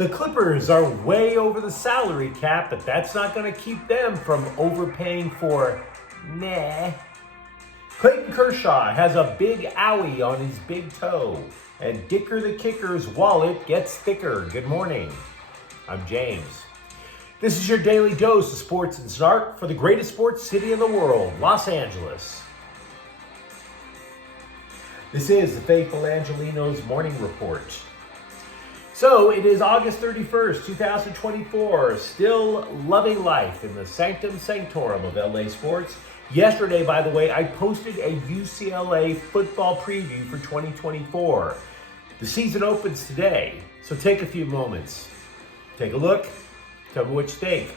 The Clippers are way over the salary cap, but that's not going to keep them from overpaying for Clayton Kershaw has a big owie on his big toe, and Dicker the Kicker's wallet gets thicker. Good morning. I'm James. This is your daily dose of sports and snark for the greatest sports city in the world, Los Angeles. This is the faithful Angelenos morning report. So it is August 31st, 2024, still loving life in the sanctum sanctorum of LA sports. Yesterday, by the way, I posted a UCLA football preview for 2024. The season opens today, so take a few moments. Take a look, tell me what you think.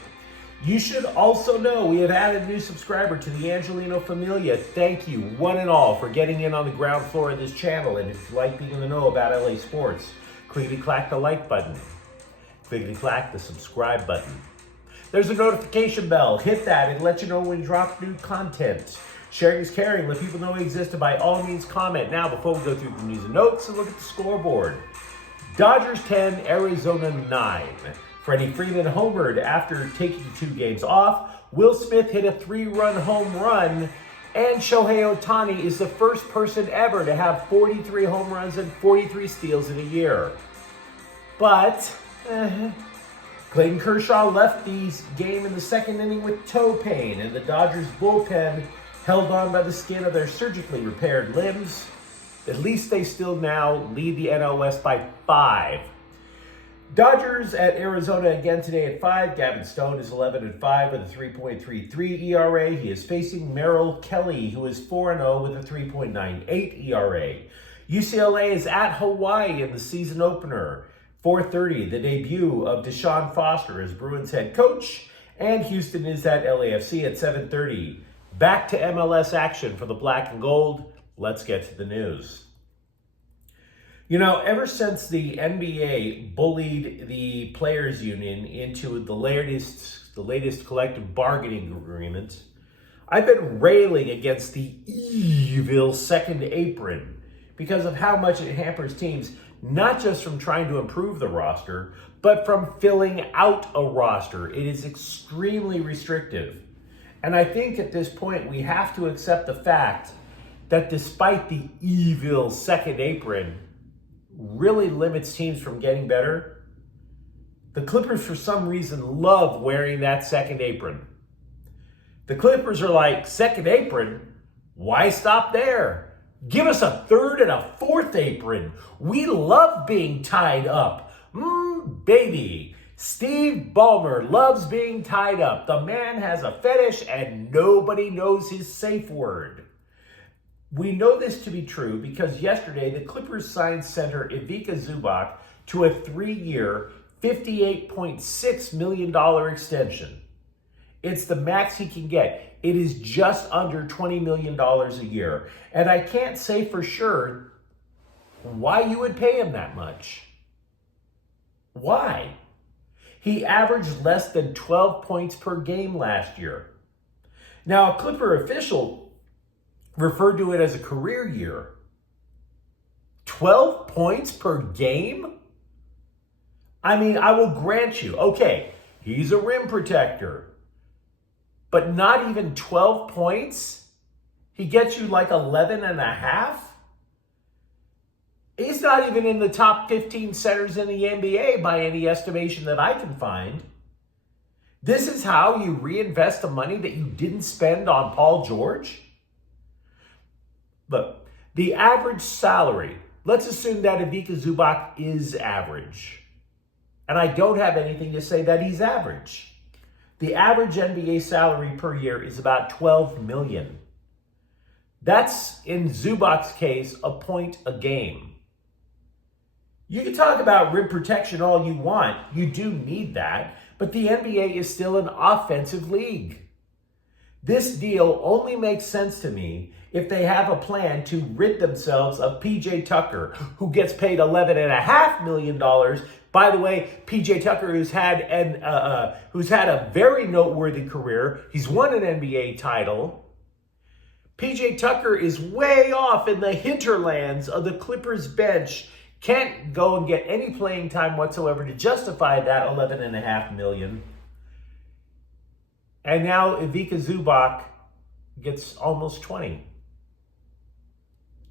You should also know we have added a new subscriber to the Angeleno Familia. Thank you, one and all, for getting in on the ground floor of this channel. And if you like being in the know about LA sports, clickety-clack the like button. Clickety-clack the subscribe button. There's a notification bell. Hit that and let you know when we drop new content. Sharing is caring. Let people know we exist, and by all means comment. Now, before we go through the news and notes and look at the scoreboard. Dodgers 10, Arizona 9. Freddie Freeman homered after taking 2 games off. Will Smith hit a 3-run home run. And Shohei Ohtani is the first person ever to have 43 home runs and 43 steals in a year. But Clayton Kershaw left the game in the second inning with toe pain, and the Dodgers bullpen held on by the skin of their surgically repaired limbs. At least they still now lead the NL West by 5. Dodgers at Arizona again today at 5. Gavin Stone is 11-5 with a 3.33 ERA. He is facing Merrill Kelly, who is 4-0 with a 3.98 ERA. UCLA is at Hawaii in the season opener. 4:30, the debut of Deshaun Foster as Bruins head coach. And Houston is at LAFC at 7:30. Back to MLS action for the black and gold. Let's get to the news. You know, ever since the NBA bullied the players' union into the latest collective bargaining agreement, I've been railing against the evil second apron because of how much it hampers teams, not just from trying to improve the roster, but from filling out a roster. It is extremely restrictive. And I think at this point we have to accept the fact that despite the evil second apron really limits teams from getting better, the Clippers for some reason love wearing that second apron. The Clippers are like, second apron? Why stop there? Give us a third and a fourth apron. We love being tied up. Baby. Steve Ballmer loves being tied up. The man has a fetish and nobody knows his safe word. We know this to be true because yesterday the Clippers signed center Ivica Zubac to a 3-year, $58.6 million extension. It's the max he can get. It is just under $20 million a year. And I can't say for sure why you would pay him that much. Why? He averaged less than 12 points per game last year. Now, a Clipper official referred to it as a career year. 12 points per game? I mean, I will grant you, okay, he's a rim protector, but not even 12 points? He gets you like 11 and a half? He's not even in the top 15 centers in the NBA by any estimation that I can find. This is how you reinvest the money that you didn't spend on Paul George? Look, the average salary, let's assume that Ivica Zubac is average. And I don't have anything to say that he's average. The average NBA salary per year is about $12 million. That's, in Zubac's case, a point a game. You can talk about rim protection all you want. You do need that. But the NBA is still an offensive league. This deal only makes sense to me if they have a plan to rid themselves of PJ Tucker, who gets paid $11.5 million. By the way, PJ Tucker, who's had a very noteworthy career. He's won an NBA title. PJ Tucker is way off in the hinterlands of the Clippers bench, can't go and get any playing time whatsoever to justify that $11.5 million. And now Ivica Zubac gets almost 20.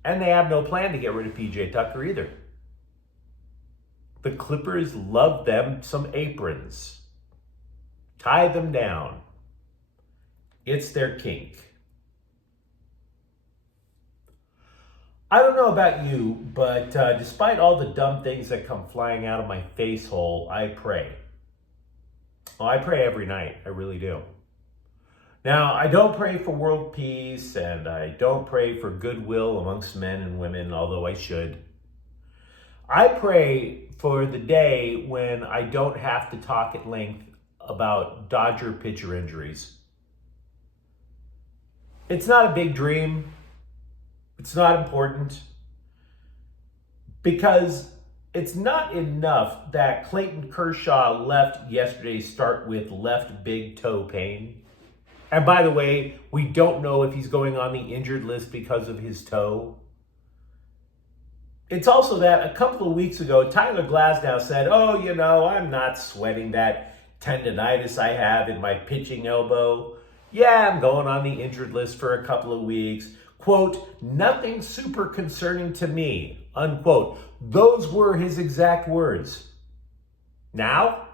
And they have no plan to get rid of PJ Tucker either. The Clippers love them some aprons. Tie them down. It's their kink. I don't know about you, but despite all the dumb things that come flying out of my face hole, I pray. Oh, I pray every night. I really do. Now, I don't pray for world peace, and I don't pray for goodwill amongst men and women, although I should. I pray for the day when I don't have to talk at length about Dodger pitcher injuries. It's not a big dream. It's not important. Because it's not enough that Clayton Kershaw left yesterday's start with left big toe pain. And by the way, we don't know if he's going on the injured list because of his toe. It's also that a couple of weeks ago, Tyler Glasnow said, oh, you know, I'm not sweating that tendonitis I have in my pitching elbow. Yeah, I'm going on the injured list for a couple of weeks. Quote, nothing super concerning to me, unquote. Those were his exact words. Now,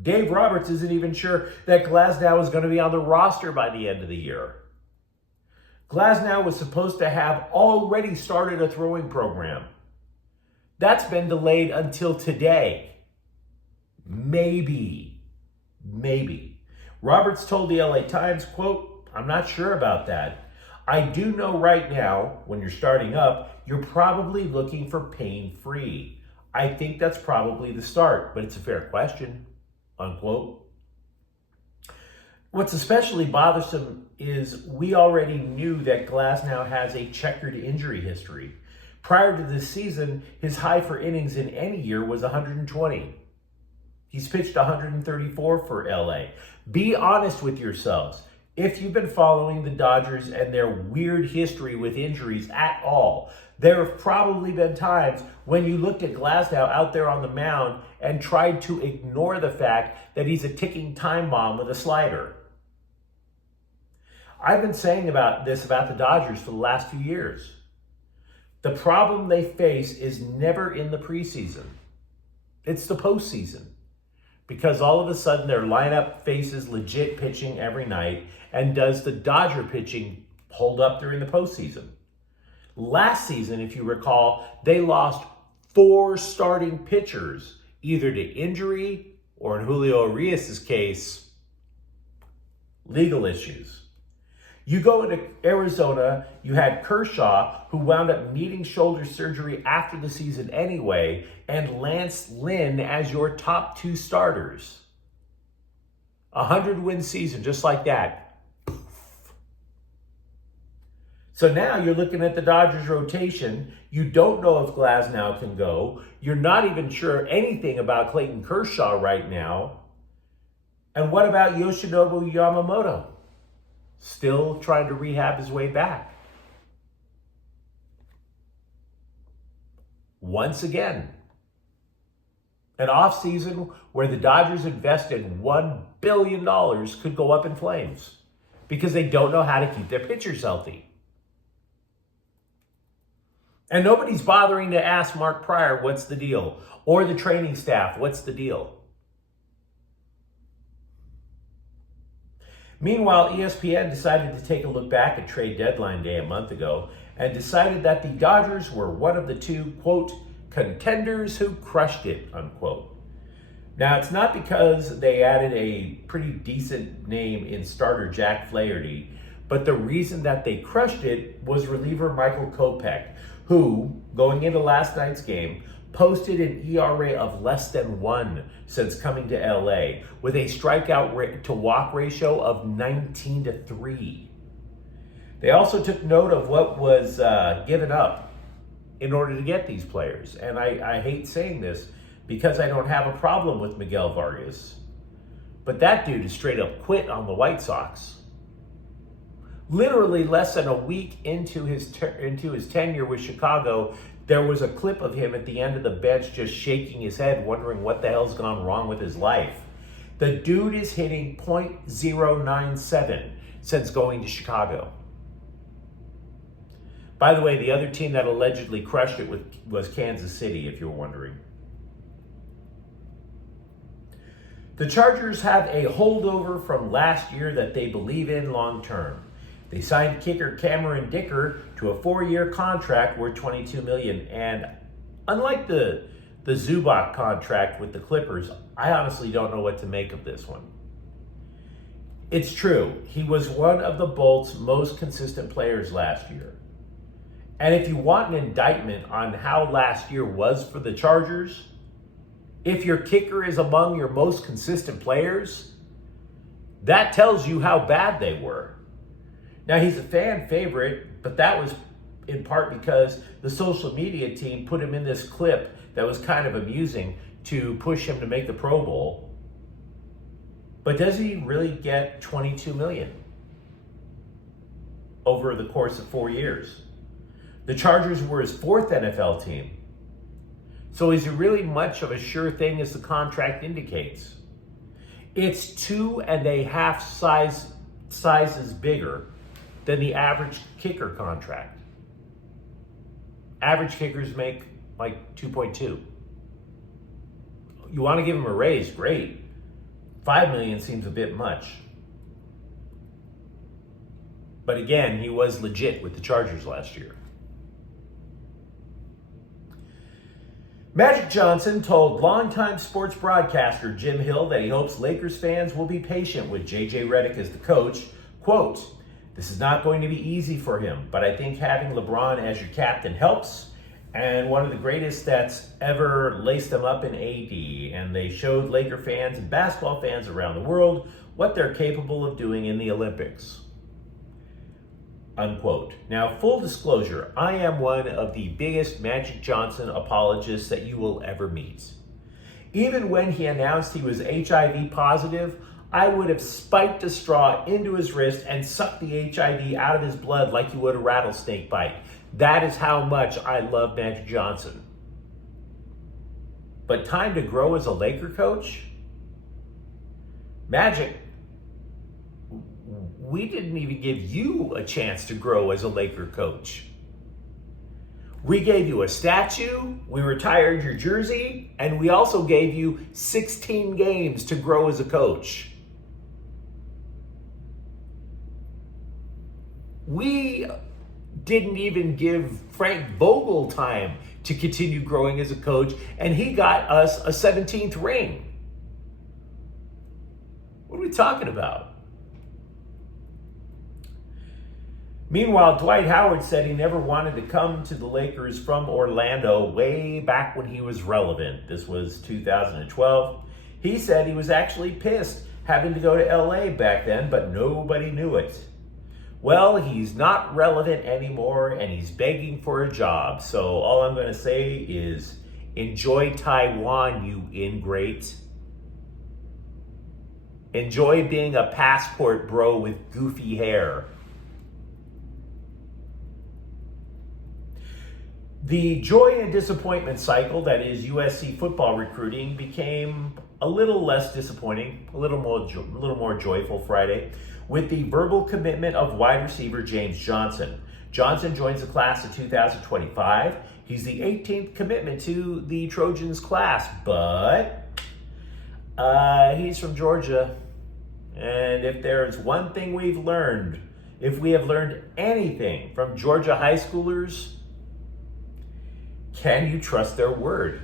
Dave Roberts isn't even sure that Glasnow is going to be on the roster by the end of the year. Glasnow was supposed to have already started a throwing program. That's been delayed until today. Maybe. Roberts told the LA Times, quote, I'm not sure about that. I do know right now, when you're starting up, you're probably looking for pain-free. I think that's probably the start, but it's a fair question, unquote. What's especially bothersome is we already knew that Glasnow has a checkered injury history. Prior to this season, his high for innings in any year was 120. He's pitched 134 for LA. Be honest with yourselves. If you've been following the Dodgers and their weird history with injuries at all, there have probably been times when you looked at Glasnow out there on the mound and tried to ignore the fact that he's a ticking time bomb with a slider. I've been saying about the Dodgers for the last few years. The problem they face is never in the preseason. It's the postseason. Because all of a sudden their lineup faces legit pitching every night, and does the Dodger pitching hold up during the postseason? Last season, if you recall, they lost 4 starting pitchers, either to injury or, in Julio Urias' case, legal issues. You go into Arizona, you had Kershaw, who wound up needing shoulder surgery after the season anyway, and Lance Lynn as your top 2 starters. 100-win season, just like that. So now you're looking at the Dodgers rotation. You don't know if Glasnow can go. You're not even sure anything about Clayton Kershaw right now. And what about Yoshinobu Yamamoto? Still trying to rehab his way back. Once again, an offseason where the Dodgers invested $1 billion could go up in flames because they don't know how to keep their pitchers healthy. And nobody's bothering to ask Mark Pryor, what's the deal? Or the training staff, what's the deal? Meanwhile, ESPN decided to take a look back at trade deadline day a month ago and decided that the Dodgers were one of the 2, quote, contenders who crushed it, unquote. Now, it's not because they added a pretty decent name in starter Jack Flaherty, but the reason that they crushed it was reliever Michael Kopech, who, going into last night's game, posted an ERA of less than 1 since coming to LA, with a strikeout to walk ratio of 19-3. They also took note of what was given up in order to get these players. And I hate saying this because I don't have a problem with Miguel Vargas, but that dude is straight up quit on the White Sox. Literally less than a week into his tenure with Chicago, There was a clip of him at the end of the bench just shaking his head, wondering what the hell's gone wrong with his life. The dude is hitting .097 since going to Chicago. By the way, the other team that allegedly crushed it was Kansas City, if you're wondering. The Chargers have a holdover from last year that they believe in long term. They signed kicker Cameron Dicker to a 4-year contract worth $22 million. And unlike the Zubac contract with the Clippers, I honestly don't know what to make of this one. It's true, he was one of the Bolts' most consistent players last year. And if you want an indictment on how last year was for the Chargers, if your kicker is among your most consistent players, that tells you how bad they were. Now, he's a fan favorite, but that was in part because the social media team put him in this clip that was kind of amusing to push him to make the Pro Bowl. But does he really get $22 million over the course of 4 years? The Chargers were his 4th NFL team. So is it really much of a sure thing as the contract indicates? It's 2.5 sizes bigger than the average kicker contract. Average kickers make like 2.2. You want to give him a raise, great. $5 million seems a bit much. But again, he was legit with the Chargers last year. Magic Johnson told longtime sports broadcaster Jim Hill that he hopes Lakers fans will be patient with J.J. Redick as the coach. Quote, "This is not going to be easy for him, but I think having LeBron as your captain helps, and one of the greatest that's ever laced them up in AD, and they showed Laker fans and basketball fans around the world what they're capable of doing in the Olympics." Unquote. Now, full disclosure, I am one of the biggest Magic Johnson apologists that you will ever meet. Even when he announced he was HIV positive, I would have spiked a straw into his wrist and sucked the HIV out of his blood like you would a rattlesnake bite. That is how much I love Magic Johnson. But time to grow as a Laker coach? Magic, we didn't even give you a chance to grow as a Laker coach. We gave you a statue, we retired your jersey, and we also gave you 16 games to grow as a coach. We didn't even give Frank Vogel time to continue growing as a coach, and he got us a 17th ring. What are we talking about? Meanwhile, Dwight Howard said he never wanted to come to the Lakers from Orlando way back when he was relevant. This was 2012. He said he was actually pissed having to go to LA back then, but nobody knew it. Well, he's not relevant anymore and he's begging for a job. So all I'm going to say is enjoy Taiwan, you ingrate. Enjoy being a passport bro with goofy hair. The joy and disappointment cycle that is USC football recruiting became a little less disappointing, a little more joyful Friday with the verbal commitment of wide receiver James Johnson. Johnson joins the class of 2025. He's the 18th commitment to the Trojans class, but he's from Georgia. And if there's one thing we've learned, if we have learned anything from Georgia high schoolers, can you trust their word?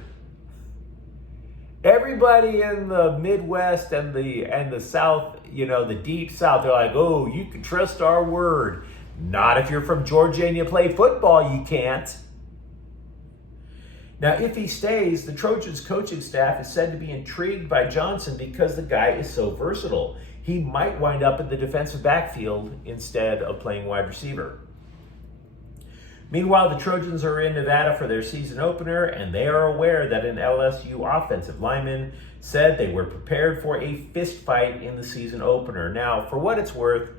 Everybody in the Midwest and the South, the deep South, they're like, oh, you can trust our word. Not if you're from Georgia and you play football, you can't. Now, if he stays, the Trojans coaching staff is said to be intrigued by Johnson because the guy is so versatile. He might wind up in the defensive backfield instead of playing wide receiver. Meanwhile, the Trojans are in Nevada for their season opener, and they are aware that an LSU offensive lineman said they were prepared for a fist fight in the season opener. Now, for what it's worth,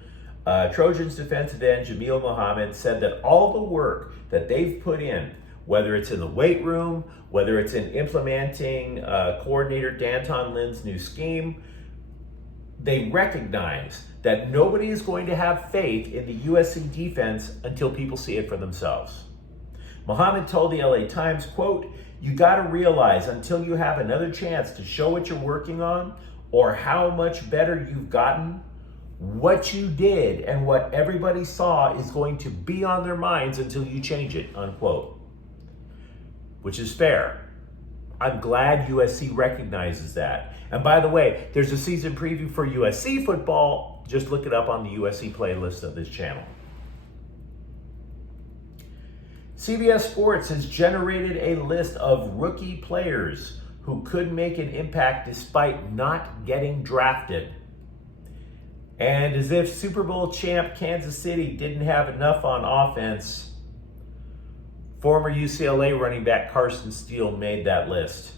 Trojans defensive end Jamil Muhammad said that all the work that they've put in whether it's in the weight room, whether it's in implementing coordinator Danton Lynn's new scheme. They recognize that nobody is going to have faith in the USC defense until people see it for themselves. Muhammad told the LA Times, quote, "You got to realize until you have another chance to show what you're working on or how much better you've gotten, what you did and what everybody saw is going to be on their minds until you change it," unquote. Which is fair. I'm glad USC recognizes that. And by the way, there's a season preview for USC football. Just look it up on the USC playlist of this channel. CBS Sports has generated a list of rookie players who could make an impact despite not getting drafted. And as if Super Bowl champ Kansas City didn't have enough on offense, former UCLA running back Carson Steele made that list.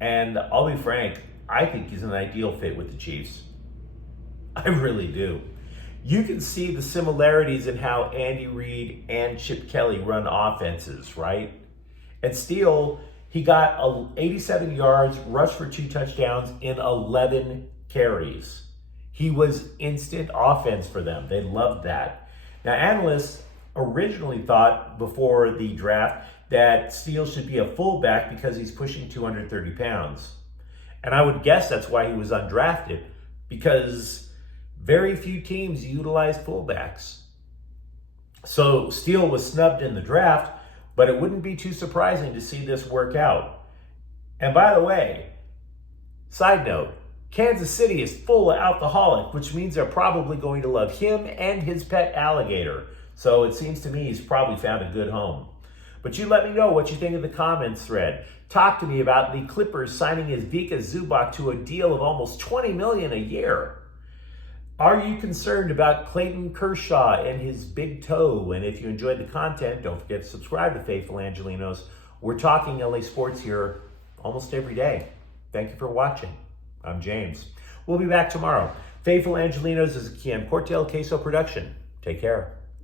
And I'll be frank, I think he's an ideal fit with the Chiefs. I really do. You can see the similarities in how Andy Reid and Chip Kelly run offenses, right? And Steele, he got 87 yards, rushed for 2 touchdowns in 11 carries. He was instant offense for them. They loved that. Now, analysts originally thought before the draft that Steele should be a fullback because he's pushing 230 pounds. And I would guess that's why he was undrafted, because very few teams utilize fullbacks. So Steele was snubbed in the draft, but it wouldn't be too surprising to see this work out. And by the way, side note, Kansas City is full of alcoholic, which means they're probably going to love him and his pet alligator. So it seems to me he's probably found a good home. But you let me know what you think of the comments thread. Talk to me about the Clippers signing Ivica Zubac to a deal of almost $20 million a year. Are you concerned about Clayton Kershaw and his big toe? And if you enjoyed the content, don't forget to subscribe to Faithful Angelenos. We're talking LA sports here almost every day. Thank you for watching. I'm James. We'll be back tomorrow. Faithful Angelenos is a Kian Cortel Queso production. Take care.